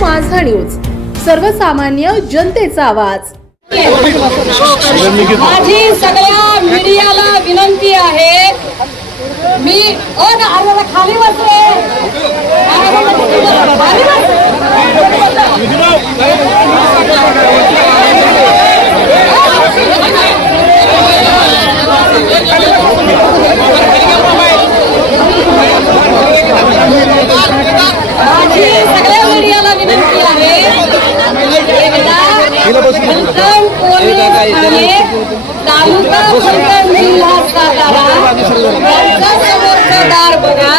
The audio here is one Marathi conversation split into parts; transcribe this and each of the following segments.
माझा न्यूज, सर्वसामान्य जनतेचा आवाज। माझी सगळ्या मीडियाला विनंती आहे, मी खाली बसले माझी सगळ्या मीडियाला विनंती आहे, फलटण पोलीस ठाणे तालुका फलटण जिल्हा सातारा यांचा समोरचं दार बघा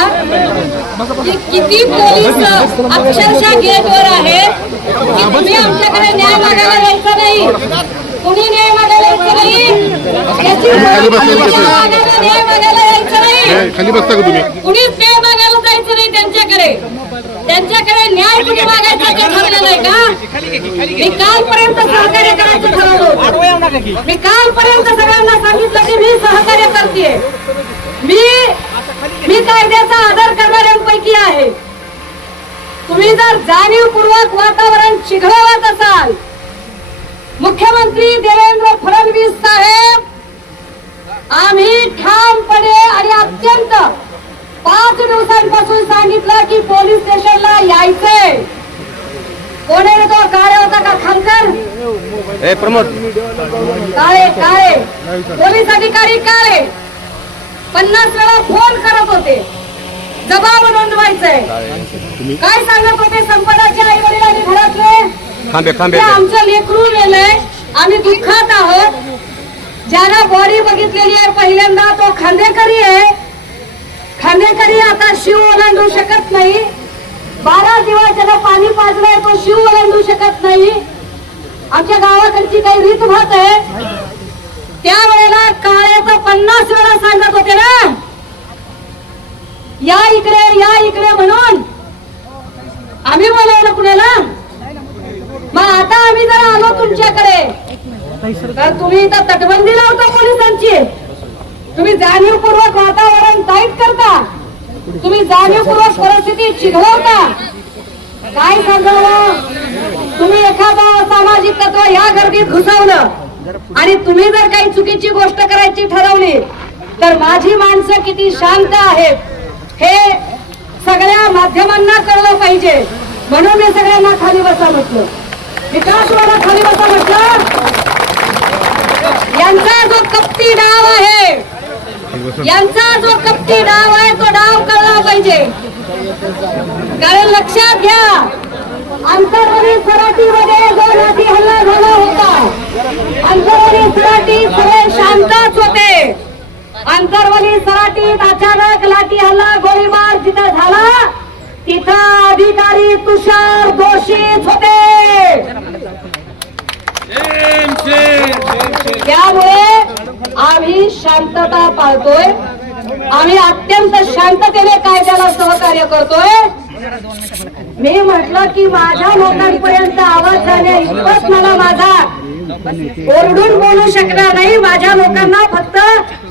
की किती पोलीस अक्षरशः गेटवर आहेत की तुम्ही आमच्याकडे न्याय मागायला यायचं नाही, कुणी न्याय मागायला यायचं नाही, न्याय मागायला यायचं नाही, खाली बसता का तुम्ही? कुणीच न्याय मागायला जायचं नाही त्यांच्याकडे न्याय कुणी मागायचा ते ठरलेलं आहे का? मी कालपर्यंत सहकार्य करायचं ठरवलं, मी कालपर्यंत सगळ्यांना सांगितलं की मी सहकार्य करते, मी कायद्याचा आदर करणाऱ्यांपैकी आहे। तुम्ही जर जाणीवपूर्वक वातावरण चिघळवत असाल, मुख्यमंत्री देवेंद्र फडणवीस साहेब आम्ही ठामपणे आणि अत्यंत 5 दिवसांपासून सांगितलं की पोलीस स्टेशनला यायचंय। कोणी तो काळे होता का खानकर? प्रमोद काळे पोलीस अधिकारी काळे 50 वेळा फोन करत होते, जबाब नोंदवायचंय। काय सांगत होते संपदाच्या आई वडिलांनी घरातले, आमचं लेकरू गेलंय, आम्ही दुःखात आहोत, ज्याला बॉडी बघितलेली आहे पहिल्यांदा तो खांदेकरी आहे, खांदेकरी आता शिव ओलांडू शकत नाही, 12 दिवस ज्याला पाणी पाजलंय तो शिव ओलांडू शकत नाही। आमच्या गावाकडची काही रीतभात आहे, त्यावेळेला काळ्याचा 50 वेळा सांगत होते ना, या इकडे म्हणून आम्ही बोलवलं कुणाला? मग आता आम्ही जर आलो तुमच्याकडे तर तुम्ही इथं तटबंदी लावता पोलिसांची, तुम्ही जाणीवपूर्वक वातावरण टाईट करता, तुम्ही जाणीवपूर्वक परिस्थिती चिघळवता। काय सांगावं, तुम्ही एखादा सामाजिक तत्व या गर्दीत घुसवलं आणि तुम्ही जर काही चुकीची गोष्ट करायची ठरवली तर माझी माणसं किती शांत आहेत हे सगळ्या माध्यमांना कळलं पाहिजे, म्हणून मी सगळ्यांना खाली बसा म्हटलं, विकासवाला खाली बसा म्हटलं। यांचा जो कपटी डाव आहे, तो डाव कळला पाहिजे, कारण लक्षात घ्या, आंतरवाली सराटीमध्ये जो लाठी हल्ला झाला होता, आंतरवाली सराटी सगळे शांतच होते, आंतरवाली सराटीत अचानक लाठी हल्ला गोळीबार जिथं झाला तिथं अधिकारी तुषार दोषीच होते। त्यामुळे आम्ही शांतता पाळतोय, आम्ही अत्यंत शांततेने कायद्याला सहकार्य करतोय। मी म्हटलं की माझ्या लोकांपर्यंत आवाज जाण्या इतकंच मला माझा ओरडून बोलू शकणार नाही, माझ्या लोकांना फक्त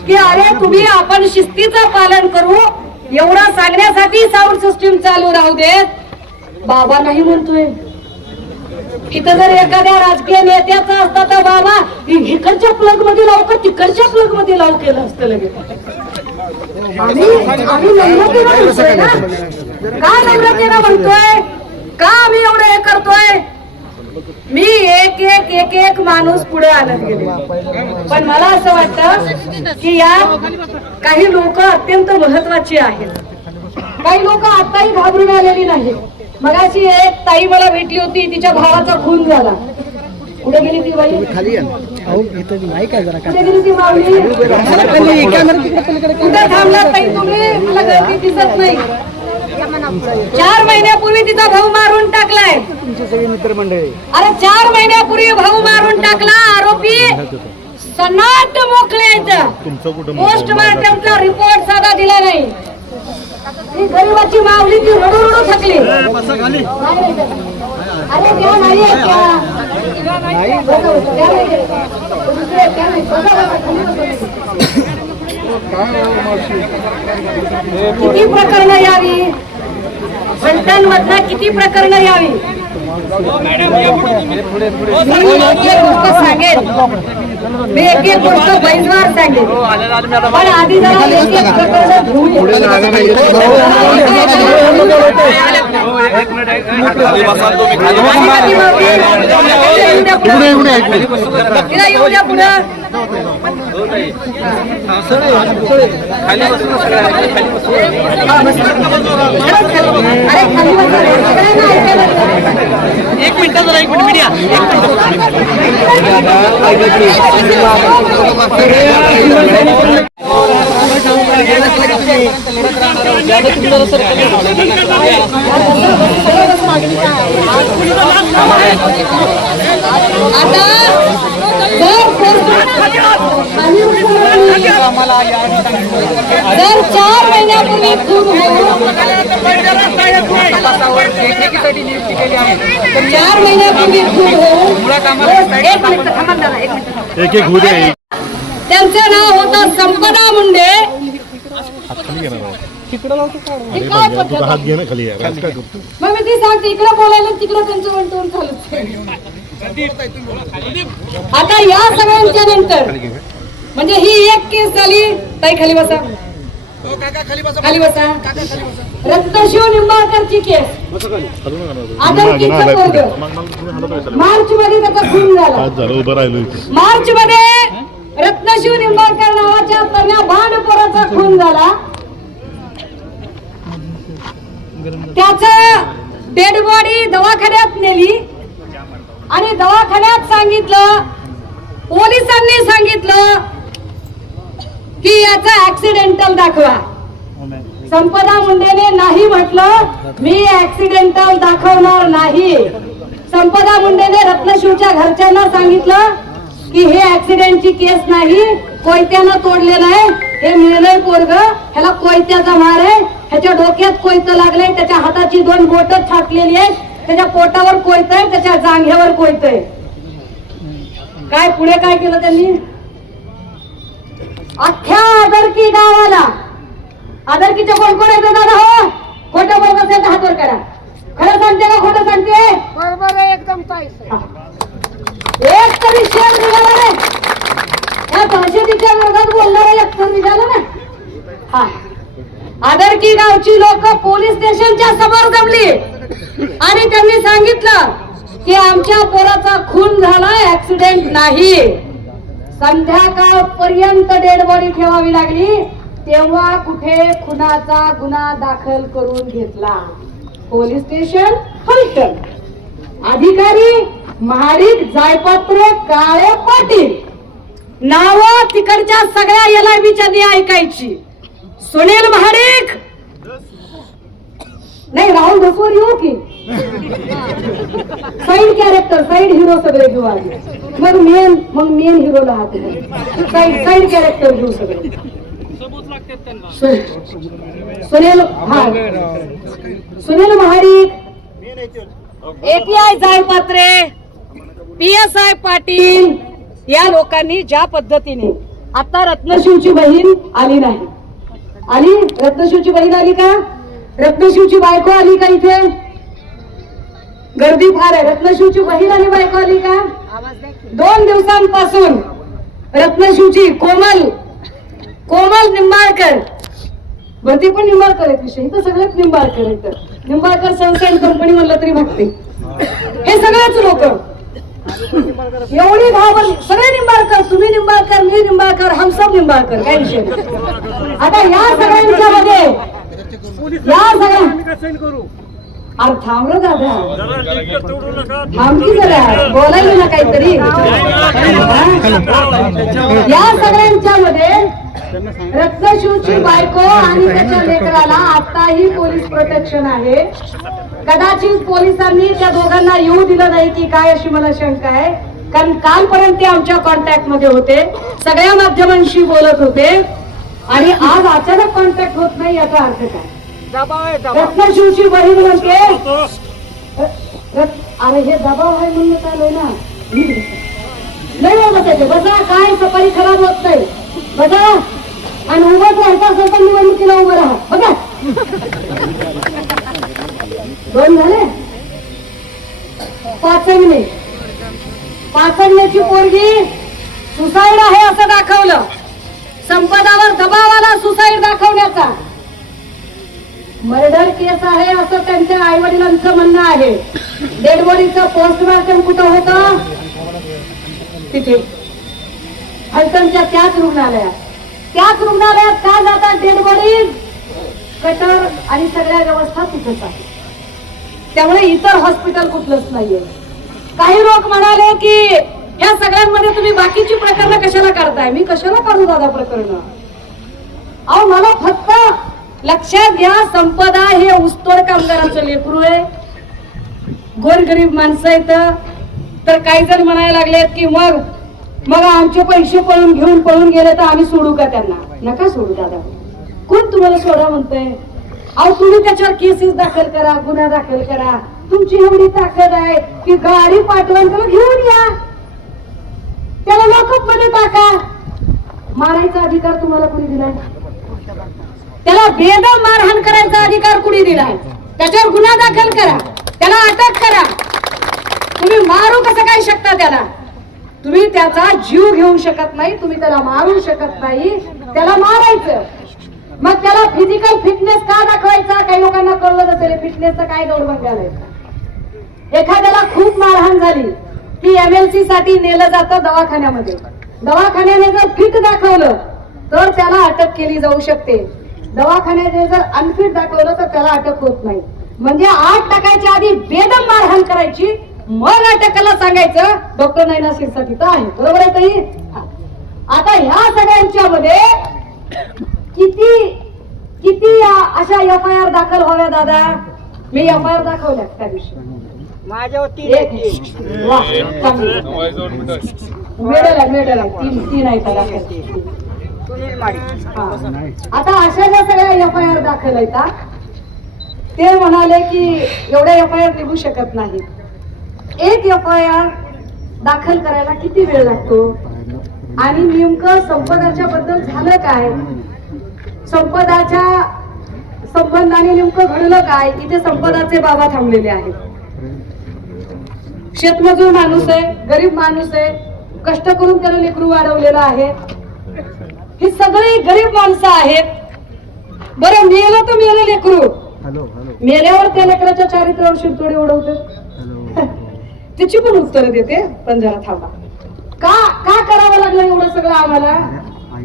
की अरे तुम्ही आपण शिस्तीचं पालन करू एवढं सांगण्यासाठी साऊंड सिस्टीम चालू राहू देत। बाबा नाही म्हणतोय, इथं जर एखाद्या राजकीय नेत्याचा असता तर बाबा इकडच्या प्लग मध्ये लावू का तिकडच्या प्लग मध्ये लावू केलं असतं लगेच। आम्ही नम्रतेनं म्हणतोय ना, का नम्रतेनं म्हणतोय, का आम्ही एवढं हे करतोय? मी एक माणूस पुढे आणत गेले, पण मला असं वाटतं की या काही लोक अत्यंत महत्वाची आहेत, काही लोक आताही घाबरून आलेली नाही। मगाशी एक ताई मला भेटली होती, तिच्या भावाचा खून झाला, कुठे गेली ती बाई? कुठे गेली ती माऊली? कुठे थांबला ताई तुम्ही? मला गर्दी दिसत नाही। 4 महिन्यापूर्वी तिचा भाऊ मारून टाकलाय, अरे 4 महिन्यापूर्वी भाऊ मारून टाकला, आरोपी सनाट मोकळ्याचा, पोस्टमार्टमचा रिपोर्ट साधा दिला नाही। ही गरीबाची माऊली ती रडू थकली, अरे त्या नाही किती प्रकरण यावी, फलटण मधनं किती प्रकरण यावी, गोष्ट सांगेन, मी एक एक गोष्ट बैजवार सांगेन, पण आधी जरा एक एक प्रकरण तिला येऊ द्या पुढं. अरे खाली बसा. एक मिनिट मीडिया जर 4 महिन्यापूर्वी खून होऊन 4 महिन्यापूर्वी खून होऊन एक एक होऊ दे. त्यांचं नाव होतं संपदा मुंडे. हे काय पद्धत? हात घे ना खाली यार. आज काय करतो? मग मी ती सांगते, इकडे बोलायला तिकडे त्यांचं वंटवून चालू. आता या सगळ्यांच्या नंतर म्हणजे ही एक केस झाली. ताई खाली बसा, खाली बसा. रत्नशिव निंबाळकरची केस, आदरकीचं पोरगं. मार्च मध्ये त्याचा खून झाला. उभं राहिलो. मार्च मध्ये रत्नशिव निंबाळकर नावाच्या तरुण्या भांडपोराचा खून झाला. त्याचं डेड बॉडी दवाखान्यात नेली आणि दवाखान्यात सांगितलं, पोलिसांनी सांगितलं की याचा ऍक्सिडेंटल दाखवा. संपदा मुंडेने नाही म्हटलं, मी ऍक्सिडेंटल दाखवणार नाही. संपदा मुंडेने रत्नशिवच्या घरच्यांना सांगितलं की हे ऍक्सिडेंटची केस नाही, कोयत्यानं तोडलेलं आहे, हे मिळलंय पोरग, ह्याला कोयत्याचा मार आहे, ह्याच्या डोक्यात कोयतं लागलंय, त्याच्या हाताची 2 बोटं छाटलेली आहेत, त्याच्या पोटावर कोयतं आहे, त्याच्या जांघ्यावर कोयतं आहे. काय पुढे काय केलं त्यांनी? अख्ख्या आदरकी गावाला, आदरकीचे कोण कोण येतो दादा? हो, खोटं बोलत असेल तर हात वर करा. खरं सांगते का खोटं सांगते? बरोबर आहे, एकदम ताई. एक तरी शेर निघाला नाही. या भाषेच्या वर्गात बोलणारा एक तर निघाला ना. हा, आदरकी गावची लोक पोलीस स्टेशनच्या समोर जमली आणि त्यांनी सांगितलं की आमच्या पोराचा खून झाला, ऍक्सिडेंट नाही. संध्याकाळपर्यंत डेड बॉडी ठेवावी लागली, तेव्हा कुठे खुनाचा गुन्हा दाखल करून घेतला. Police station Phaltan. अधिकारी महाडिक जायपत्र काळे पाटील. नाव तिकडच्या सगळ्या LIBच्या ऐकायची. सुनील महाडिक नाही, राहुल बसवर येऊ की साईड कॅरेक्टर, साईड हिरो सगळे घेऊ आले. मग मेन हिरोला हात साईड कॅरेक्टर घेऊ सगळे. सुनील महाडिक, API जायपात्रे, PSI पाटील, या लोकांनी ज्या पद्धतीने आता रत्नशिवची बहीण आली नाही, आली रत्नशिवची बहीण आली का? रत्नशिवची बायको आली का? इथे गर्दी फार आहे. रत्नशिवची बहीण आणि बायको आली का? 2 दिवसांपासून रत्नशिवची कोमल निंबाळकर, भरती पण निंबाळकर आहेत, विषय इथं सगळ्यात निंबाळकर आहेत. निंबाळकर सन्स अँड कंपनी म्हणलं तरी भागते. हे सगळेच लोक एवढी भाव, सगळे निंबाळकर, तुम्ही निंबाळकर, मी निंबाळकर, हम सब निंबाळकर, काय विषय. आता या सगळ्यांच्या मध्ये या सगळ्या अरे थांब रे दादा, थांबकी जरा बोलायला ना काहीतरी. या सगळ्यांच्या मध्ये रत्नशिवची बायको आणि त्याच्या लेकराला आताही पोलीस प्रोटेक्शन आहे. कदाचित पोलिसांनी त्या दोघांना येऊ दिलं नाही की काय, अशी मला शंका आहे. कारण कालपर्यंत ते आमच्या कॉन्टॅक्ट मध्ये होते, सगळ्या माध्यमांशी बोलत होते आणि आज अचानक कॉन्टॅक्ट होत नाही, याचा अर्थ काय? रत्नशिवची बहीण म्हणते, अरे हे दबाव आहे म्हणून चालू ना. नाही बसायचे, बसा, काय सफाई खराब होत नाही, बघा. आणि उभाच राहायचं असेल तर निवडणुकीला उभं राहा. बघा 2 झाले. पाचडण्याची पोरगी सुसाईड आहे असं दाखवलं. संपदावर दबाव आला सुसाईड दाखवण्याचा. मर्डर केस आहे असं त्यांच्या आई वडिलांचं म्हणणं आहे. डेड बॉडीचं पोस्टमॉर्टम कुठं होतं? तिथे फलटणच्या त्याच रुग्णालयात का जातात डेड बॉडी? कटर आणि सगळ्या व्यवस्था तिथेच आहे. त्यामुळे इतर हॉस्पिटल कुठलंच नाहीये. काही लोक म्हणाले की ह्या सगळ्यांमध्ये तुम्ही बाकीची प्रकरणं कशाला काढताय? मी कशाला काढू दादा प्रकरण? अहो मला फक्त लक्षात घ्या, संपदा हे ऊसतोड कामगारांचं लेकरू आहे. गोरगरीब माणसं आहेत. तर काही जण म्हणायला लागलेत की मग आमचे पैसे पळून गेले तर आम्ही सोडू का त्यांना? नका सोडू दादा. कोण तुम्हाला सोडा म्हणतंय? अहो तुम्ही त्याच्यावर केसेस दाखल करा, गुन्हा दाखल करा. तुमची एवढी ताकद आहे की गाडी पाठवून त्याला घेऊन या, त्याला लॉकअप मध्ये टाका. मारायचा अधिकार तुम्हाला कोणी दिलाय? त्याला बेदम मारहाण करायचा अधिकार कुणी दिलाय? त्याच्यावर गुन्हा दाखल करा, त्याला अटक करा. तुम्ही मारू कसं काय शकता त्याला? तुम्ही त्याचा जीव घेऊ शकत नाही, तुम्ही त्याला मारू शकत नाही. त्याला मारायचं. मग त्याला फिजिकल फिटनेस का दाखवायचा? काही लोकांना कळलं नसेल फिटनेसचा काय गौरव घालायचा. एखाद्याला खूप मारहाण झाली की MLC साठी नेलं जातं दवाखान्यामध्ये. दवाखान्याने जर फिट दाखवलं तर त्याला अटक केली जाऊ शकते. दवाखान्याने जर अनफिट दाखवलं तर त्याला अटक होत नाही. म्हणजे आत टाकायच्या आधी बेदम मारहाण करायची, मग अटकाला सांगायचं डॉक्टर नैना सिरसा तिथं आहे. बरोबर आहे ताई? आता ह्या सगळ्यांच्या मध्ये किती अशा FIR दाखल व्हाव्या दादा? मी FIR दाखवल्या त्या दिवशी. मेडल आहे तीन आहेत दाखल. आता अशा ज्या सगळ्या FIR दाखल आहेत ते म्हणाले की एवढ्या FIR निघू शकत नाही. एक FIR दाखल करायला किती वेळ लागतो? आणि नेमकं संपदाच्या बद्दल झालं काय? संपदाच्या संबंधाने नेमकं घडलं काय? इथे संपदाचे बाबा थांबलेले आहेत. शेतमजूर माणूस आहे, गरीब माणूस आहे, कष्ट करून त्याला लेकरू वाढवलेलं आहे. ही सगळी गरीब माणसं आहेत. बरं मेलं तर मेलं लेकरू, मेल्यावर त्या लेकराच्या चारित्र्यावर शिरतोडे उडवतात. त्याची पण उत्तर देते, पण जरा थांबा. का करावं लागलं एवढं सगळं आम्हाला?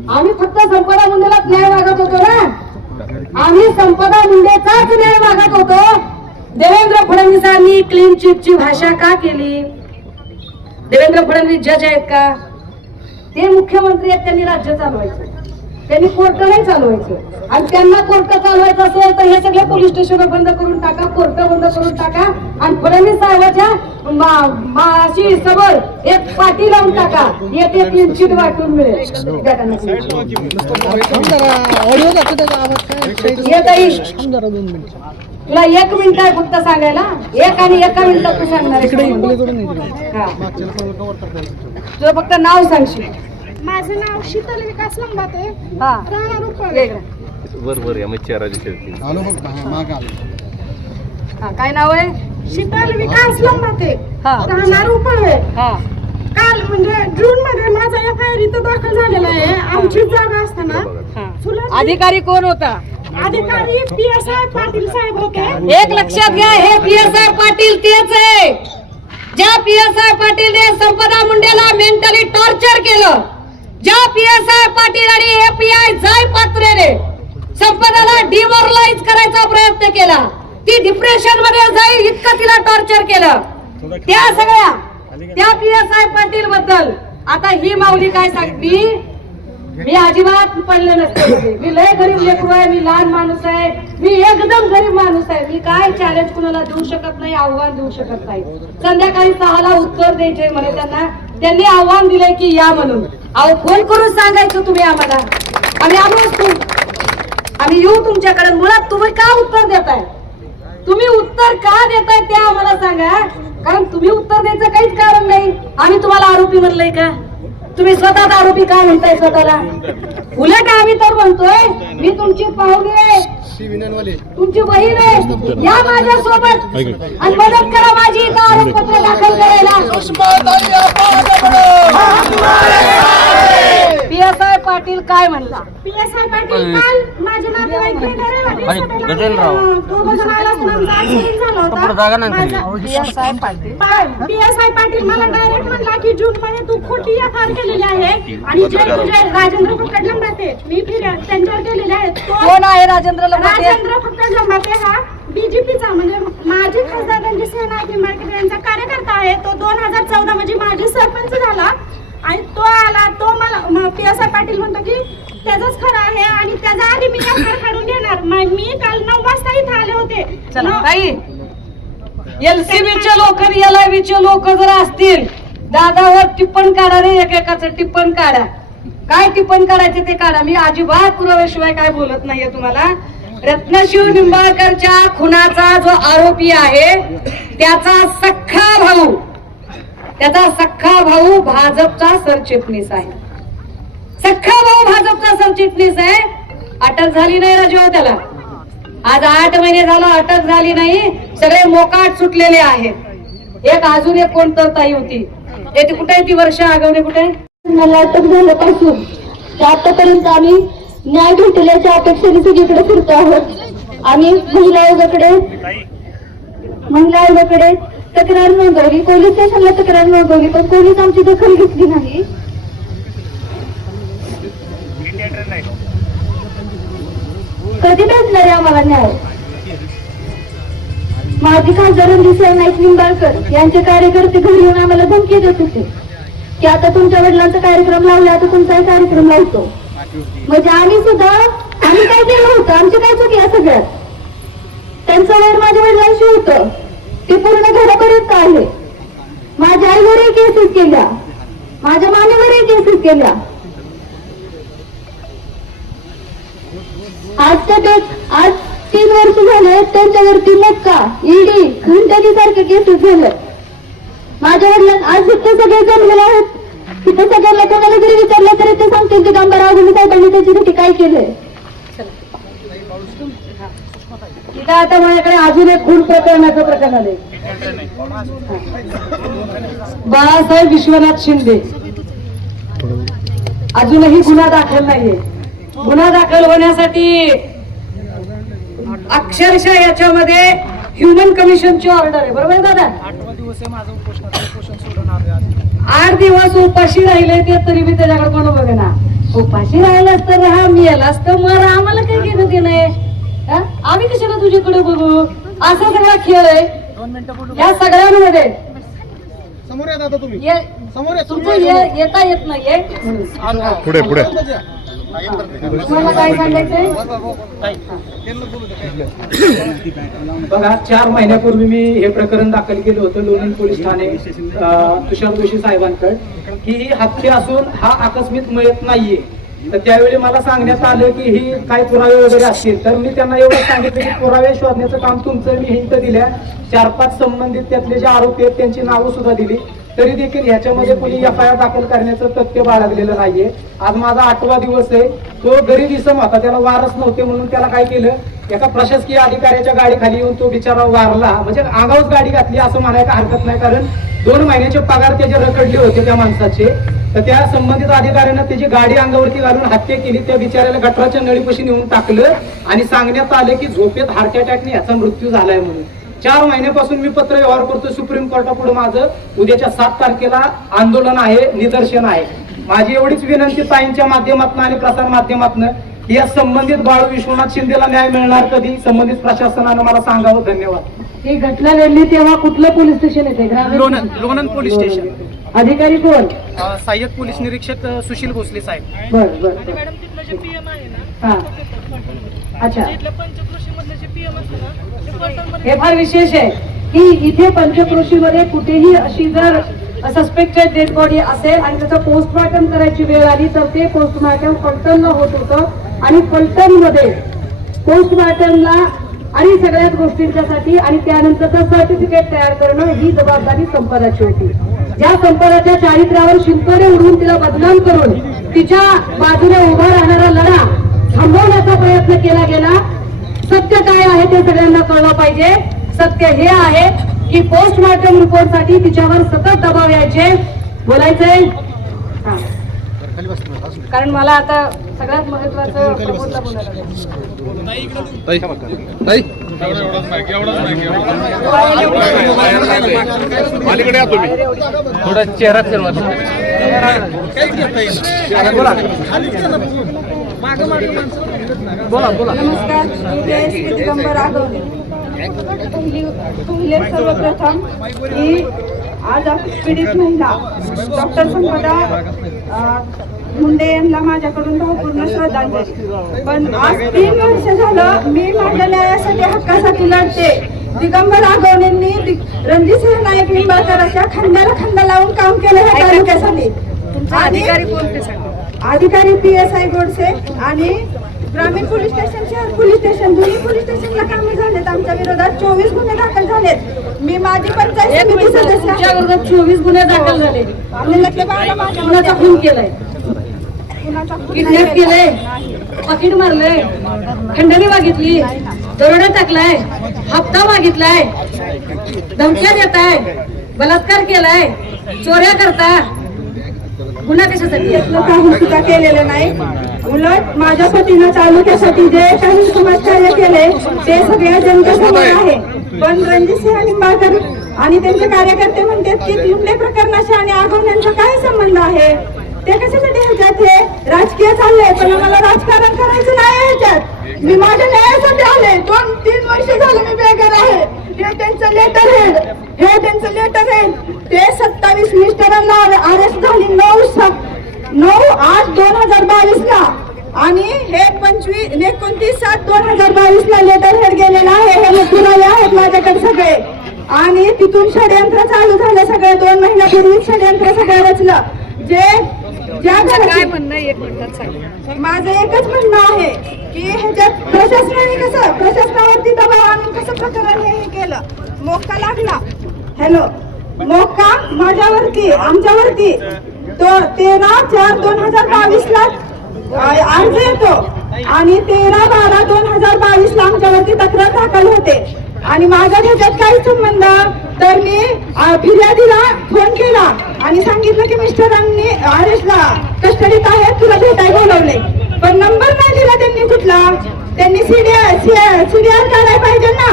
आम्ही फक्त संपदा मुंडेलाच न्याय मागत होतो ना. आम्ही संपदा मुंडेचाच न्याय मागत होतो. देवेंद्र फडणवीसांनी क्लीन चिटची भाषा का केली? देवेंद्र फडणवीस जज आहेत का? ते मुख्यमंत्री आहेत, त्यांनी राज्य चालवायचं, त्यांनी कोर्ट नाही चालवायचं. आणि त्यांना कोर्ट चालवायचं असेल तर हे सगळे पोलीस स्टेशन बंद करून टाका, कोर्ट बंद करून टाका आणि फडणवीस साहेबांच्या अशी सबळ एक पाठी लावून टाका. येते क्लीन चिट वाटून मिळेल. तुला 1 मिनिट आहे फक्त सांगायला. आणि 1 मिनिटात तू सांगणार. तुला फक्त नाव सांगशील. माझं नाव शीतल विकास लंबाते. राहणार उपळ. काय नाव आहे? शीतल विकास लंबाते. राहणार उपळ. काल म्हणजे जून मध्ये माझा FIR इथं दाखल झालेला आहे. आमची जागा असताना अधिकारी कोण होता? अधिकारी PSI पाटील साहेब होते. एक लक्षात घ्या, हे PSI पाटील तेच आहे ज्या PSI पाटीलने संपदा मुंडेला मेंटली टॉर्चर केलं. ज्या PSI पाटील आणि API जाय पात्रेने संपदाला डिमोरलाइज करायचा प्रयत्न केला. ती डिप्रेशन मध्ये जाईल इतकं तिला टॉर्चर केलं. त्या PSI पाटील बद्दल आता ही माऊली काय सांगती? मी अजिबात पडले नसते. मी लय गरीब लेकरू आहे, मी लहान माणूस आहे, मी एकदम गरीब माणूस आहे. मी काय चॅलेंज कुणाला देऊ शकत नाही, आव्हान देऊ शकत नाही. संध्याकाळी 6ला उत्तर द्यायचे म्हणे त्यांना. त्यांनी आव्हान दिलंय की या म्हणून. अहो फोन करून सांगायचं तुम्ही आम्हाला. आम्ही आलो, आम्ही येऊ तुमच्याकडे. मुळात तुम्ही का उत्तर देताय? तुम्ही उत्तर का देताय ते आम्हाला सांगा. कारण तुम्ही उत्तर द्यायचं काहीच कारण नाही. आम्ही तुम्हाला आरोपी म्हणलंय का? तुम्ही स्वतः आरोपी का म्हणताय स्वतःला? उलट आम्ही तर म्हणतोय मी तुमची पाहुणी आहे, तुमची बहीण आहे, या माझ्या सोबत आणि मदत करा माझी इथं आरोपपत्र दाखल करायला. PSI पाटील काय म्हणला? PSI पाटील काल माझे नातेवाईक भेटायला दोघं जण आला असताना आमचा ऍक्सिडेंट झाला होता. PSI पाटील मला डायरेक्ट म्हणला की जून मध्ये तू खोटी FIR केलेली आहे आणि जे तुझे राजेंद्र फक्कड लंबाते मी फिर्याद त्यांच्यावर केलेले आहेत. कोण आहे राजेंद्र लंबाते? राजेंद्र फक्कड लंबाते हा BJPचा म्हणजे माजी खासदार रणजित सिंह नाईक निंबाळकर यांचा कार्यकर्ता आहे. तो 2014 म्हणजे माजी सरपंच झाला आणि तो आला, तो मला PSI पाटील म्हणतो की त्याचंच खरं आहे आणि त्याच्या आधी मी FIR काढून घेणार. मी काल 9 वाजता इथे आले होते. चला ताई, LCBचे लोक LIBचे लोक जर असतील, दादावर टिप्पण काढा रे, एकेकाचं टिप्पण काढा. काय टिप्पण काढायचे ते काढा. मी अजिबात पुराव्याशिवाय काय बोलत नाहीये तुम्हाला. रत्नशिव निंबाळकरच्या खुनाचा जो आरोपी आहे त्याचा सख्खा भाऊ भाजपचा सरचिटणीस आहे. सख्खा भाऊ भाजपचा सरचिटणीस आहे. अटक झाली नाही राजू त्याला. आज 8 महिने झालं अटक झाली नाही. सगळे मोकाट सुटलेले आहेत. एक अजून एक कोणतं ताई होती ते कुठे आहे? ती वर्ष आगवणे कुठे आहे? मला अटक झाल्यापासून ते आतापर्यंत आम्ही न्याय भेटल्याच्या अपेक्षेने सगळीकडे फिरतो आहोत. आम्ही महिला आयोगाकडे तक्रार नोंदवली, पोलीस स्टेशनला तक्रार नोंदवली, पण कोणीच आमची दखल घेतली नाही. कधी भेटणार आहे आम्हाला न्याय? माजी खासदार रणजित सिंह नाईक निंबाळकर यांचे कार्यकर्ते घरी येऊन आम्हाला धमकी देत होते की आता तुमच्या वडिलांचा कार्यक्रम लावला, आता तुमचाही कार्यक्रम लावतो. म्हणजे आम्ही काय केलं होतं? आमची काय चुकी आहे सगळ्यात? त्यांचं वैर माझ्या वडिलांशी होतं, ते पूर्ण घरापर्यंत आहे. माझ्या आईवरही केसेस केल्या, माझ्या मानेवरही केसेस केल्या. आज 3 वर्ष झाले त्यांच्यावरती मक्का ED खंडणी सारखे केसेस झाले. माझ्या वडिलांना आज इतके सगळे जमलेले आहेत, तिथे सगळ्यांना कोणाला जरी विचारलं तरी ते सांगतील की दिगंबर आघोणी साहेबांनी त्याच्यासाठी काय केलंय. तिथं आता माझ्याकडे अजून एक खून प्रकरणाचं प्रकरण आले. बाळासाहेब विश्वनाथ शिंदे अजूनही गुन्हा दाखल नाहीये. गुन्हा दाखल होण्यासाठी अक्षरशः याच्यामध्ये ह्युमन कमिशनची ऑर्डर आहे. बरोबर दादा? 8 दिवस उपाशी राहिले ते तरी मी त्याच्याकडे कोण बघेना. उपाशी राहिलाच तर राहा, मी यालाच तर मरा, आम्हाला काही घेणं ते नाही. आम्ही कशाला तुझ्याकडे बघू? असा सगळा खेळ आहे या सगळ्यांमध्ये. समोर येत आता तुम्ही, तुमचं येता येत नाहीये. पुढे तुम्हाला काय सांगायचंय? बघा, 4 महिन्यापूर्वी मी हे प्रकरण दाखल केलं होतं लोणंद पोलीस ठाणे तुषार जोशी साहेबांकडे की ही हत्या असून हा आकस्मिक मयत नाहीये. तर त्यावेळी मला सांगण्यात आलं की ही काही पुरावे वगैरे असतील. तर मी त्यांना एवढं सांगितलं की पुरावे शोधण्याचं काम तुमचं. मी हिंट दिल्या, 4-5 संबंधित त्यातले जे आरोपी आहेत त्यांची नावं सुद्धा दिली. तरी देखील ह्याच्यामध्ये कोणी FIR दाखल करण्याचं तथ्य बाळगलेलं नाहीये. आज माझा 8वा दिवस आहे. तो गरीब इसम होता, त्याला वारच नव्हते म्हणून त्याला काय केलं, एका प्रशासकीय अधिकाऱ्याच्या गाडीखाली येऊन तो बिचारा वारला. म्हणजे आगाऊच गाडी घातली असं म्हणायला हरकत नाही, कारण 2 महिन्याचे पगार त्याचे रखडले होते त्या माणसाचे. तर त्या संबंधित अधिकाऱ्यानं त्याची गाडी अंगावरती घालून हत्या केली. त्या बिचाऱ्याला गटराच्या नळीपाशी नेऊन टाकलं आणि सांगण्यात आलं की झोपेत हार्ट अटॅकने याचा मृत्यू झालाय म्हणून. 4 महिन्यापासून मी पत्र व्यवहार करतो सुप्रीम कोर्टापुढे. माझं उद्याच्या 7 तारखेला आंदोलन आहे, निदर्शन आहे. माझी एवढीच विनंती ताईंच्या माध्यमातून आणि प्रसार माध्यमातून, या संबंधित बाळू विश्वनाथ शिंदेला न्याय मिळणार कधी, संबंधित प्रशासनानं मला सांगावं. धन्यवाद. ही घटना घडली तेव्हा कुठलं पोलीस स्टेशन येते? Lonand police station. अधिकारी कोण? सहाय्यक पोलीस निरीक्षक सुशील भोसले साहेब. बर. हा, अच्छा. हे फार विशेष आहे की इथे पंचक्रोशीमध्ये कुठेही अशी जर सस्पेक्टेड डेड बॉडी असेल आणि त्याचं पोस्टमॉर्टम करायची वेळ आली तर ते पोस्टमॉर्टम फलटणला होत होतं. आणि फलटणमध्ये पोस्टमॉर्टमला आणि सगळ्याच गोष्टींच्यासाठी आणि त्यानंतरचं सर्टिफिकेट तयार करणं ही जबाबदारी संपदाची होती. ज्या संपदाच्या चारित्र्यावर शिंतोडे उडवून तिला बदनाम करून तिच्या बाजूने उभा राहणारा लढा थांबवण्याचा प्रयत्न केला गेला. सत्य काय आहे ते सगळ्यांना कळलं पाहिजे. सत्य हे आहे की पोस्टमॉर्टम रिपोर्टसाठी तिच्यावर सतत दबाव यायचे. बोलायचंय हा. कारण मला आता सगळ्यात महत्वाचं प्रमोदला बोलायला अलीकडे या तुम्ही थोडा चेहरा फिरवा. नमस्कार, मी जयश्री दिगंबर आगवणे. पहिले सर्वप्रथम मी आज पीडित महिला डॉक्टर संपदा मुंडे यांना माझ्याकडून भावपूर्ण श्रद्धांजली. पण आज 3 वर्ष झालं मी माझ्या न्यायासाठी हक्कासाठी लढते. दिगंबर आगवणेंनी रणजितसिंह नाईक निंबाळकरांच्या खांद्याला खांदा लावून काम केलं ह्या तालुक्यासाठी. अधिकारी PSI गोडसे आणि ग्रामीण पोलीस स्टेशन, शहर पोलीस स्टेशन, दोन्ही पोलीस स्टेशनला कामे झालेत. आमच्या विरोधात 24 गुन्हे दाखल झालेत. मी माझी पंचायत समिती सदस्य. तुमच्या विरोधात 24 गुन्हे दाखल झाले. कुणाचा खून केलाय, किडनॅप केलंय, पाकिट मारलंय, खंडणी मागितली, दरोडा टाकलाय, हप्ता मागितलाय, धमक्या देताय, बलात्कार केलाय, चोऱ्या करता. गुन्हा कशासाठी? काही सुद्धा केलेलं नाही. उलट माझ्या पतीनं तालुक्यासाठी जे काही समाजकार्य केले ते सगळ्या जनतेसमोर आहे. पण रणजितसिंह निंबाळकर आणि त्यांचे कार्यकर्ते म्हणतात की मुंडे प्रकरणाशी आणि आगवण्यांचा काय संबंध आहे, ते कशासाठी ह्याच्यात हे राजकीय चाललंय. पण मला राजकारण करायचं नाही ह्याच्यात. मी माझ्या न्यायासाठी आले. 2-3 वर्ष झालं मी बेघर आहे. हे त्यांचं लेटर हेड, हे त्यांचं लेटर हेड. ते 27 मिस्टरांना अरेस्ट झाली 9/8/2022 ला आणि हे 29/7/2022 ला लेटर हेड गेलेला आहे. हे पुरावे आहेत माझ्याकडे सगळे. आणि तिथून षडयंत्र चालू झालं सगळं. 2 महिन्यापूर्वी षडयंत्र सगळं रचलं. ज्या काय म्हणणं आहे? 1 मिनिटात सांगा. माझं एकच म्हणणं आहे की ह्याच्यात प्रशासनावरती दबाव आणून कसं प्रकरण हे केलं. मोक्का लागला. हॅलो, मोक्का माझ्यावरती, आमच्यावरती तो 13/4/2022 ला अर्ज येतो आणि 13/12/2022 ला आमच्यावरती तक्रार दाखल होते. आणि माझा ह्याच्यात काही संबंध. तर मी फिर्यादीला फोन केला आणि सांगितलं की मिस्टरांनी अरेस्टला कस्टडीत आहेत, तुला भेटायला बोलवले. पण नंबर नाही दिला त्यांनी कुठला. त्यांनी सीडीआर काढायला पाहिजे ना.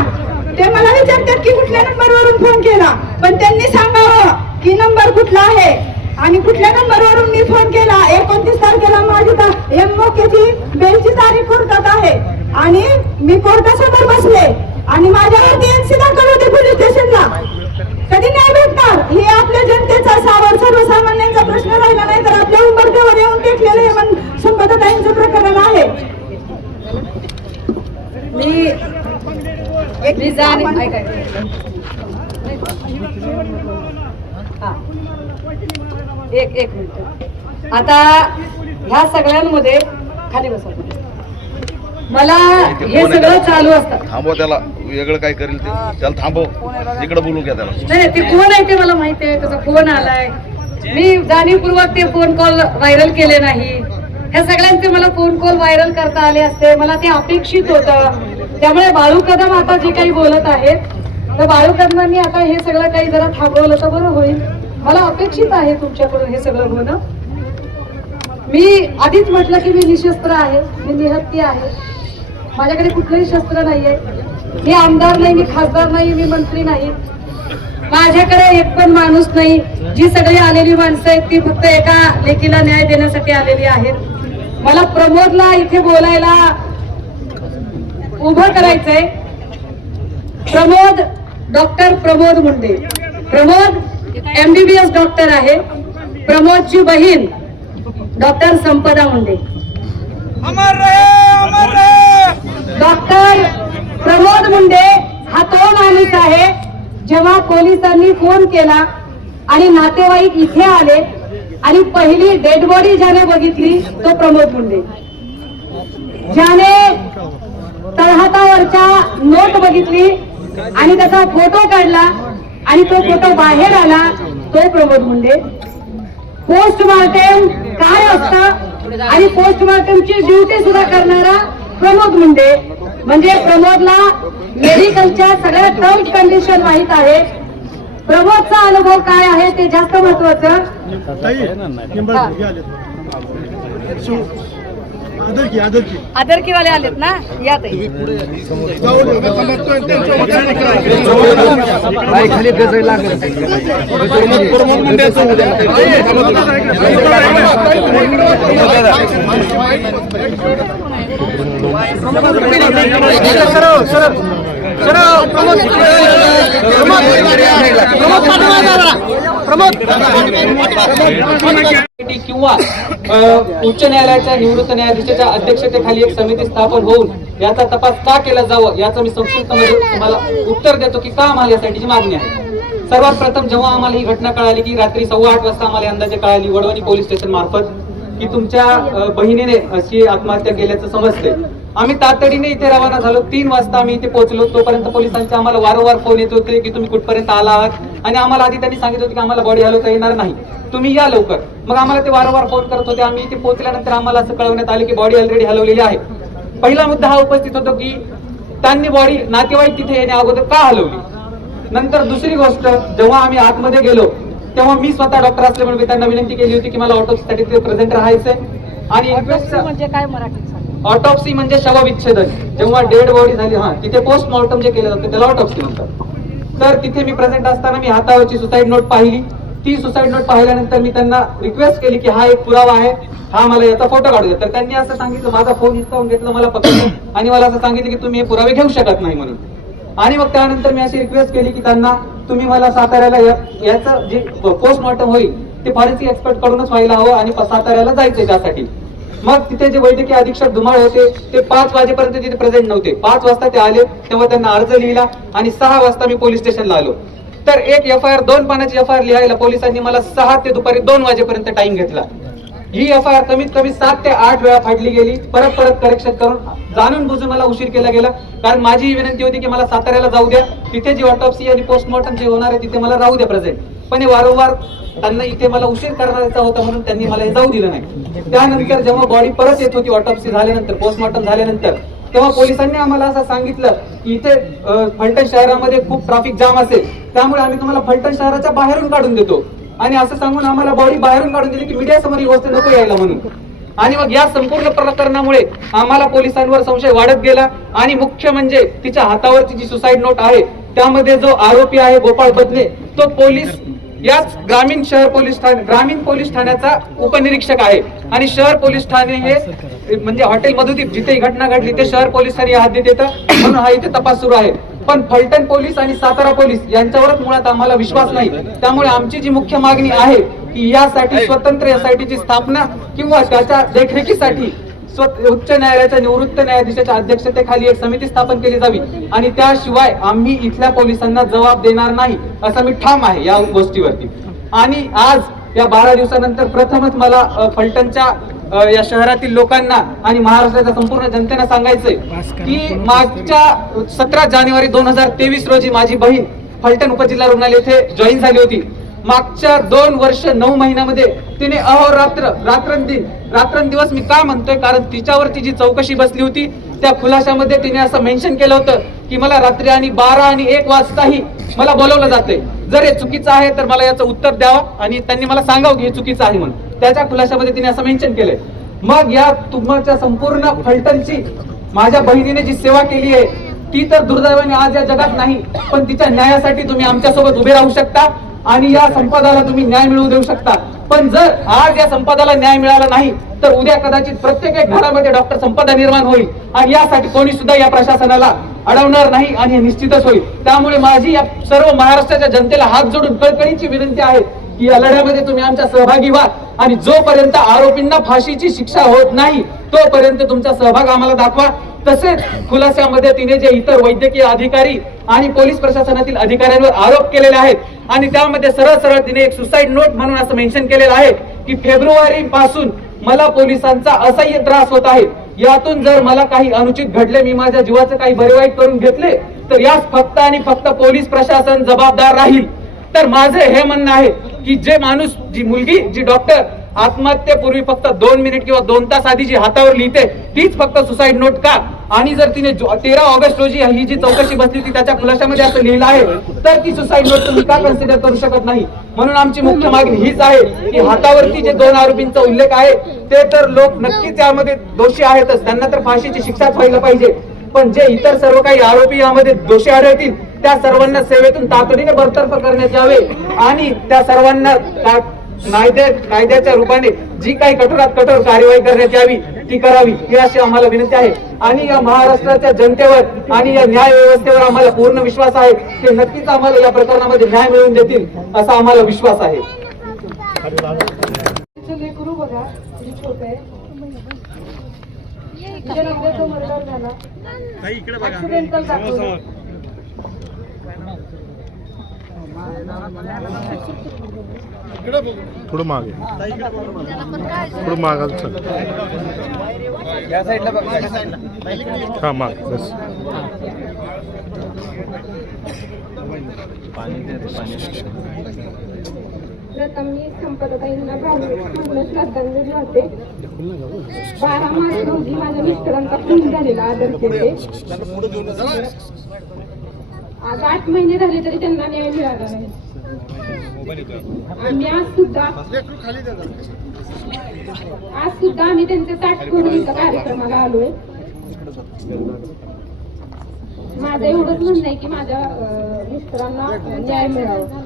ते मला विचारतात की कुठल्या नंबरवरून फोन केला. पण त्यांनी सांगावं की नंबर कुठला आहे आणि कुठल्या नंबरवरून मी फोन केला. 29 तारखेला माझी मोक्याची बेलची तारीख कोर्टात आहे आणि मी कोर्टासमोर बसले आणि माझ्यावरती NC दाखल होते पोलीस स्टेशनला. कधी नाही भेटणार. हे आपल्या जनतेचा सर्वसामान्यांचा प्रश्न राहिला नाही तर आपल्या उंबरठ्यावर येऊन टेकलेलं हे संपदाताईंचं प्रकरण आहे. मी जाणे एक मिनिट. आता ह्या सगळ्यांमध्ये खाली बसा. मला हे सगळं चालू असतं. थांबव त्याला, वेगळं काय करेल ते त्याला थांबव, इकडे बोलू घ्या त्याला. नाही, ते कोण आहे ते मला माहिती आहे. त्याचा फोन आलाय. मी जाणीवपूर्वक ते फोन कॉल व्हायरल केले नाही. ह्या सगळ्यांचे मला फोन कॉल व्हायरल करता आले असते. मला ते अपेक्षित होतं. त्यामुळे बाळू कदम आता जे काही बोलत आहेत तर बाळू कदमांनी आता हे सगळं काही जरा थांबवलं तर बरं होईल. मला अपेक्षित आहे तुमच्याकडून हे सगळं होणं. मी आधीच म्हटलं की मी निशस्त्र आहे, मी निहत्ती आहे. माझ्याकडे कुठलंही शस्त्र नाहीये. मी आमदार नाही, मी खासदार नाही, मी मंत्री नाही. माझ्याकडे एक पण माणूस नाही. जी सगळी आलेली माणसं आहेत ती फक्त एका लेकीला न्याय देण्यासाठी आलेली आहेत. मला प्रमोदला इथे बोलायला उभं करायचंय. Pramod, doctor Pramod Munde. Pramod MBBS doctor आहे. प्रमोदची बहीण डॉक्टर संपदा मुंडे. डॉक्टर प्रमोद मुंडे हा तो माणूस आहे. जेव्हा पोलिसांनी फोन केला आणि नातेवाईक इथे आले आणि पहिली डेड बॉडी ज्याने बघितली तो प्रमोद मुंडे. ज्याने तळहातावरच्या नोट बघितली आणि त्याचा फोटो काढला आणि तो फोटो बाहेर आला तो प्रमोद मुंडे. पोस्टमॉर्टेम काय असतं आणि पोस्टमॉर्टमची ड्युटी सुद्धा करणारा प्रमोद मुंडे. म्हणजे प्रमोदला मेडिकलच्या सगळ्या टर्म्स कंडिशन माहित आहे. प्रमोदचा अनुभव काय आहे ते जास्त महत्वाचं. आदरकीवाले आलेत ना, या ताई. किंवा उच्च न्यायालयाच्या निवृत्त न्यायाधीशाच्या अध्यक्षतेखाली एक समिती स्थापन होऊन याचा तपास का केला जावं याचं मी संक्षिप्तमध्ये तुम्हाला उत्तर देतो की का आम्हाला यासाठीची मागणी आहे. सर्वात प्रथम जेव्हा आम्हाला ही घटना कळाली की रात्री 8:15 वाजता आम्हाला अंदाजे कळाली वडवणी पोलीस स्टेशन मार्फत की तुमच्या बहिणीने अशी आत्महत्या केल्याचं समजते. आम्ही तातडीने इथे रवाना झालो. 3 वाजता आम्ही इथे पोहोचलो. तोपर्यंत पोलिसांचे आम्हाला वारंवार फोन येत होते की तुम्ही कुठपर्यंत आला आहात आणि आम्हाला आधी त्यांनी सांगितलं होतं की आम्हाला बॉडी हलवता येणार नाही, तुम्ही या लवकर. मग आम्हाला ते वारंवार फोन करत होते. आम्ही इथे पोहोचल्यानंतर आम्हाला असं कळवण्यात आले की बॉडी ऑलरेडी हलवलेली आहे. पहिला मुद्दा हा उपस्थित होतो की त्यांनी बॉडी नातेवाईक तिथे येण्या अगोदर का हलवली. नंतर दुसरी गोष्ट, जेव्हा आम्ही आतमध्ये गेलो तेव्हा मी स्वतः डॉक्टर असल्यामुळे मी त्यांना विनंती केली होती की मला ऑटोप्सीसाठी ते प्रेझेंट राहायचंय. आणि म्हणजे काय मराठीत सांगा. ऑटोप्सी म्हणजे शवविच्छेदन. जेव्हा डेड बॉडी झाली, तिथे पोस्टमॉर्टम जे केलं जातं त्याला ऑटोप्सी म्हणतात. तर तिथे मी प्रेझेंट असताना मी हातावरची सुसाईड नोट पाहिली. ती सुसाईड नोट पाहिल्यानंतर मी त्यांना रिक्वेस्ट केली की हा एक पुरावा आहे, हा मला याचा फोटो काढू द्या. तर त्यांनी असं सांगितलं, माझा फोन हिसकावून घेतला, मला पकडलं आणि मला असं सांगितलं की तुम्ही हे पुरावे घेऊ शकत नाही म्हणून. आणि मग त्यानंतर मी अशी रिक्वेस्ट केली की त्यांना तुम्ही मला साताऱ्याला याचं जे पोस्टमॉर्टम होईल ते फॉरेन्सिक एक्सपर्ट कडूनच व्हायला हवं आणि साताऱ्याला जायचंय त्यासाठी. मग तिथे जे वैद्यकीय अधीक्षक धुमाळ होते ते 5 वाजेपर्यंत तिथे प्रेझेंट नव्हते. 5 वाजता ते आले, तेव्हा त्यांना अर्ज लिहिला आणि 6 वाजता मी पोलीस स्टेशनला आलो. तर एक FIR 2 पानाची FIR लिहायला पोलिसांनी मला 6 ते दुपारी 2 वाजेपर्यंत टाइम घेतला. ही FIR कमीत कमी 7 ते 8 वेळा फाडली गेली. परत करेक्शन करून जाणून बुजून मला उशीर केला गेला. कारण माझी ही विनंती होती की मला साताऱ्याला जाऊ द्या, तिथे जी ऑटोप्सी आणि पोस्टमॉर्टम जे होणार आहे तिथे मला राहू द्या प्रेझेंट. पण हे वारंवार त्यांना इथे मला उशीर करण्याचा होता म्हणून त्यांनी मला हे जाऊ दिलं नाही. त्यानंतर जेव्हा बॉडी परत येत होती ऑटोप्सी झाल्यानंतर, पोस्टमॉर्टम झाल्यानंतर, तेव्हा पोलिसांनी आम्हाला असं सांगितलं की इथे फलटण शहरामध्ये खूप ट्रॅफिक जाम असेल, त्यामुळे आम्ही तुम्हाला फलटण शहराच्या बाहेरून काढून देतो. आणि असं सांगून आम्हाला बॉडी बाहेरून काढून दिली की मीडिया समोर ही गोष्ट नको यायला म्हणून. आणि मग या संपूर्ण प्रकरणामुळे आम्हाला पोलिसांवर संशय वाढत गेला. आणि मुख्य म्हणजे तिच्या हातावरची जी सुसाईड नोट आहे त्यामध्ये जो आरोपी आहे गोपाळ बदले, तो पोलीस याच ग्रामीण पोलीस ठाण्याचा उपनिरीक्षक आहे. आणि शहर पोलीस ठाणे हे म्हणजे हॉटेल मधुदीप जिथे ही घटना घडली ते शहर पोलीस ठाणे हद्दीत येतं, म्हणून हा इथे तपास सुरू आहे. पण फलटण पोलीस आणि सातारा पोलीस यांच्यावरच मुळात आम्हाला विश्वास नाही. त्यामुळे आमची जी मुख्य मागणी आहे की यासाठी स्वतंत्र SITची स्थापना किंवा त्याच्या देखरेखीसाठी उच्च न्यायालयाच्या निवृत्त न्यायाधीशाच्या अध्यक्षतेखाली एक समिती स्थापन केली जावी. आणि त्याशिवाय आम्ही इथल्या पोलिसांना जबाब देणार नाही असं मी ठाम आहे या गोष्टीवरती. आणि आज या 12 दिवसानंतर प्रथमच मला फलटणच्या या शहरातील लोकांना आणि महाराष्ट्राच्या संपूर्ण जनतेला सांगायचंय की मागच्या 17 जानेवारी 2023 रोजी माझी बहीण फलटण उपजिल्हा रुग्णालय येथे जॉईन झाली होती. मागच्या 2 वर्ष 9 महिन्यामध्ये तिने अहोरात्र रात्रंदिवस मी का म्हणतोय, कारण तिच्यावरती जी चौकशी बसली होती त्या खुलाशामध्ये तिने असं मेन्शन केलं होतं की मला रात्री आणि 12 आणि 1 वाजताही मला बोलवलं जाते. जर हे चुकीचं आहे तर मला याचं उत्तर द्यावं आणि त्यांनी मला सांगावं की हे चुकीचं आहे म्हणून. त्याच्या खुलाशामध्ये तिने असं मेन्शन केलंय. मग या तुमच्या संपूर्ण फलटणची माझ्या बहिणीने जी सेवा केली आहे ती तर दुर्दैवाने आज या जगात नाही, पण तिच्या न्यायासाठी तुम्ही आमच्यासोबत उभे राहू शकता आणि या संपदाला तुम्ही न्याय मिळवून देऊ शकता. पण जर आज या संपदाला न्याय मिळाला नाही तर उद्या कदाचित प्रत्येक घरामध्ये डॉक्टर संपदा निर्माण होईल आणि यासाठी कोणी सुद्धा या प्रशासनाला अडवणार नाही आणि हे निश्चितच होईल. त्यामुळे माझी या सर्व महाराष्ट्राच्या जनतेला हात जोडून कळकळीची विनंती आहे की या लढ्यामध्ये तुम्ही आमच्या सहभागी व्हा आणि जोपर्यंत आरोपींना फाशीची शिक्षा होत नाही तोपर्यंत तुमचा सहभाग आम्हाला दाखवा. तसेच खुलाशामध्ये तिने जे इतर वैद्यकीय अधिकारी आणि पोलीस प्रशासनातील अधिकाऱ्यांवर आरोप केलेले आहेत आणि त्यामध्ये सरळ तिने एक सुसाईड नोट म्हणून असं मेन्शन केलेलं आहे की फेब्रुवारी पासून मला पोलिसांचा असह्य त्रास होत आहे. यातून जर मला काही अनुचित घडले, मी माझ्या जीवाचं काही बरे वाईट करून घेतले तर यास फक्त आणि फक्त पोलीस प्रशासन जबाबदार राहील. तर माझे हे म्हणणं आहे की जे माणूस, जी मुलगी, जी डॉक्टर आत्महत्येपूर्वी फक्त 2 मिनिट किंवा 2 तास आधी जी हातावर लिहिते तीच फक्त सुसाईड नोट का? आणि जर तिने 13 ऑगस्ट रोजी ही जी चौकशी बसली होती त्याच्या खुलाशामध्ये असं लिहिलं आहे तर ती सुसाईड नोट तुम्ही का कन्सिडर करू शकत नाही? म्हणून आमची मुख्य मागणी हीच आहे की हातावरती जे 2 आरोपींचा उल्लेख आहे ते तर लोक नक्कीच यामध्ये दोषी आहेतच, त्यांना तर फाशीची शिक्षाच व्हायला पाहिजे, पण जे इतर सर्व काही आरोपी यामध्ये दोषी आढळतील त्या सर्वांना सेवेतून तातडीने बरतर्फ करण्यात यावे आणि त्या सर्वांना कायद्याच्या रूपाने जी काही कठोरात कठोर कार्यवाही करण्यात यावी ती करावी ही अशी आम्हाला विनंती आहे. आणि या महाराष्ट्राच्या जनतेवर आणि या न्याय व्यवस्थेवर आम्हाला पूर्ण विश्वास आहे की नक्कीच आम्हाला या प्रकरणामध्ये न्याय मिळवून देतील असा आम्हाला विश्वास आहे. लेकरू बघा किती छोटं आहे. तिच्या नवऱ्याचा मर्डर झाला. ऍक्सिडेंटल दाखवलं. थोडं मागे थोडं मागा चल हा माग बस. प्रथम मी संपदाताईंना भावनिक श्रद्धांजली वाहते. 12 मार्च रोजी माझ्या मिस्टरांचा खून झालेला आदरतेचे. आज 8 महिने झाले तरी त्यांना न्याय मिळाला नाही. आम्ही आज सुद्धा आम्ही त्यांचे ताट करून इथं कार्यक्रमाला आलोय. माझं एवढंच म्हणणं आहे की माझ्या मिस्टरांना न्याय मिळावा.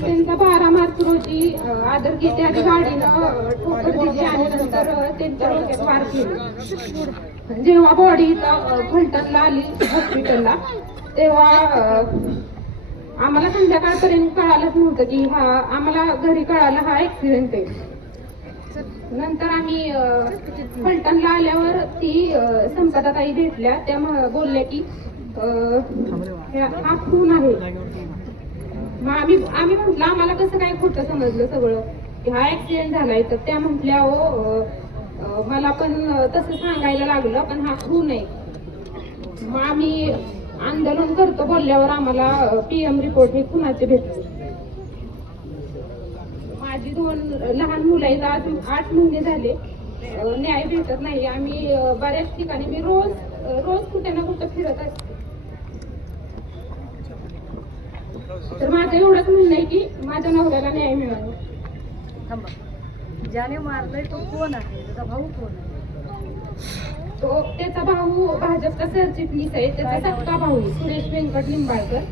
त्यांचा 12 मार्च रोजी आदर घेते आणि गाडीनं ठोकर दिली आणि नंतर त्यांच्या डोक्यात वार केले. जेव्हा बॉडी इथं फलटणला आली हॉस्पिटलला तेव्हा आम्हाला संध्याकाळपर्यंत कळालंच नव्हतं की आम्हाला घरी कळालं हा ऍक्सिडेंट आहे. नंतर आम्ही फलटणला आल्यावर ती संपदाताई भेटल्या. त्या बोलल्या की हा खून आहे. मग आम्ही म्हटलं आम्हाला कसं काय खोटं समजलं सगळं की हा ऍक्सिडेंट झालाय. तर त्या म्हटल्या हो मला पण तसं सांगायला लागलं पण हा खून आहे. मग आम्ही आंदोलन करतो बोलल्यावर आम्हाला PM रिपोर्ट हे खुनाचे भेटले. माझी 2 लहान मुलं आहेत. आज 8 महिने झाले न्याय भेटत नाही. आम्ही बऱ्याच ठिकाणी मी रोज कुठे ना कुठे फिरत असते. तर माझं एवढंच म्हणणं आहे की माझ्या नवऱ्याला न्याय मिळावा. ज्याने मारलंय तो कोण आहे? त्याचा भाऊ कोण आहे? तो त्याचा भाऊ भाजपचा सरचिटणीस आहे. त्याचा सक्का भाऊ आहे सुरेश व्यंकट लिंबाळकर.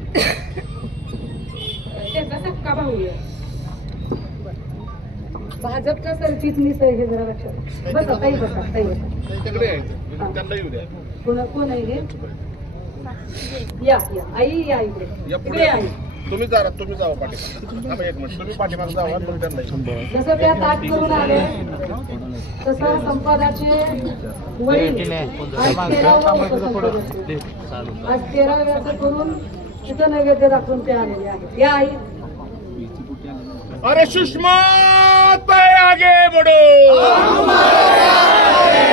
त्याचा सक्का भाऊ आहे. भाजपच्या सरचिटणीस आहे हे जरा लक्षात बसा. ताई बसा. ताई बसा. तिकडे यायचं त्यांना येऊ द्या. कोण आहे हे? या आई या इकडे. इकडे आई. तुम्ही जावा पाठीमागे. एक मिनिट तुम्ही पाठीमागे जावा मग त्यांना येऊ. जसं त्या ताट करून आले तसं संपादाचे वडील आज 13 वर्ष करून तिथं नैवेद्य दाखवून ते आलेले आहेत. या आई. अरे सुषमा ताई आगे बढ़ो.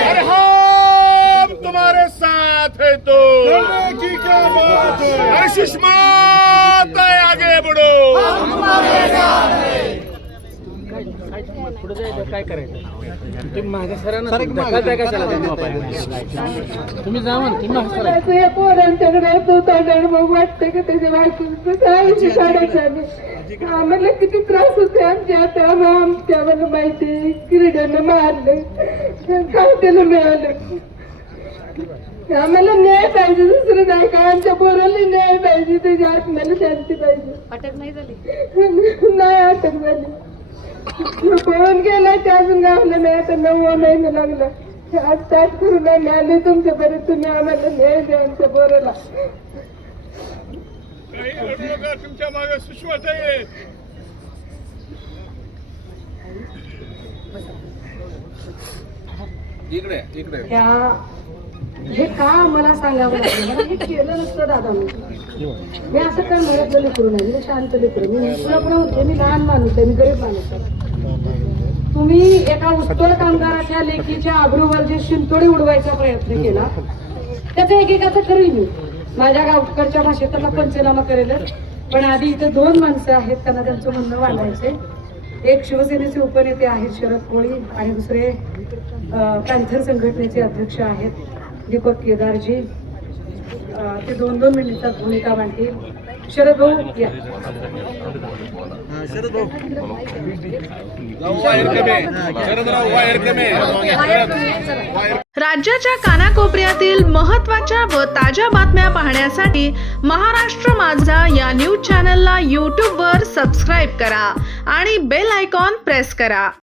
अरे हम तुम्हारे साथ है तो. अरे सुषमा ताई आगे बढ़ो. काय करायचं तुम्ही माझ्या सरांना तुम्ही जावा ना. तुम्ही पोरांच्याकडे तो वाटतं की त्याच्या बायको काढायचं. आम्हाला किती त्रास होते आमच्या आता आमच्या माहिती क्रीडेनं मारलं काय त्याला मिळालं. आम्हाला न्याय पाहिजे दुसरं नाही का. आमच्या पोराला न्याय पाहिजे. त्याच्या आत्म्याला शांती पाहिजे. अटक नाही झाली? नाही अटक झाली. पळून गेला ते अजून गावलं नाही. आता 9 महिना लागला. आज ताट करून आम्ही आले तुमच्यापर्यंत. तुम्ही आम्हाला न्याय द्या आमच्या पोराला. तुमच्या मागे सुषमा ताई. इकडे हे का मला सांगावं लागलं? मला हे केलं नसतं दादा. मी असं काय म्हणत लेकरू नाही. मी शांत लेकरू. मी पुढे होते. मी लहान माणूस आहे. मी गरीब माणूस आहे. तुम्ही एका उत्तर कामगाराच्या लेखीच्या आबरूवर जे शिंतोडी उडवायचा प्रयत्न केला त्याचं एकेकाचं करेल मी. माझ्या गावकडच्या भाषेत त्यांना पंचनामा करेल. पण आधी इथे 2 माणसं आहेत त्यांना त्यांचं म्हणणं वाढवायचंय. एक शिवसेनेचे उपनेते आहेत शरद कोळी आणि दुसरे पॅन्थर संघटनेचे अध्यक्ष आहेत दीपक केदारजी. ते 2-2 मिनिटात भूमिका मांडतील. शरद भाऊ या. राज्याच्या कानाकोपऱ्यातील महत्त्वाच्या व ताज्या बातम्या पाहण्यासाठी महाराष्ट्र माझा या न्यूज चॅनलला यूट्यूबवर सबस्क्राईब करा आणि बेल आयकॉन प्रेस करा.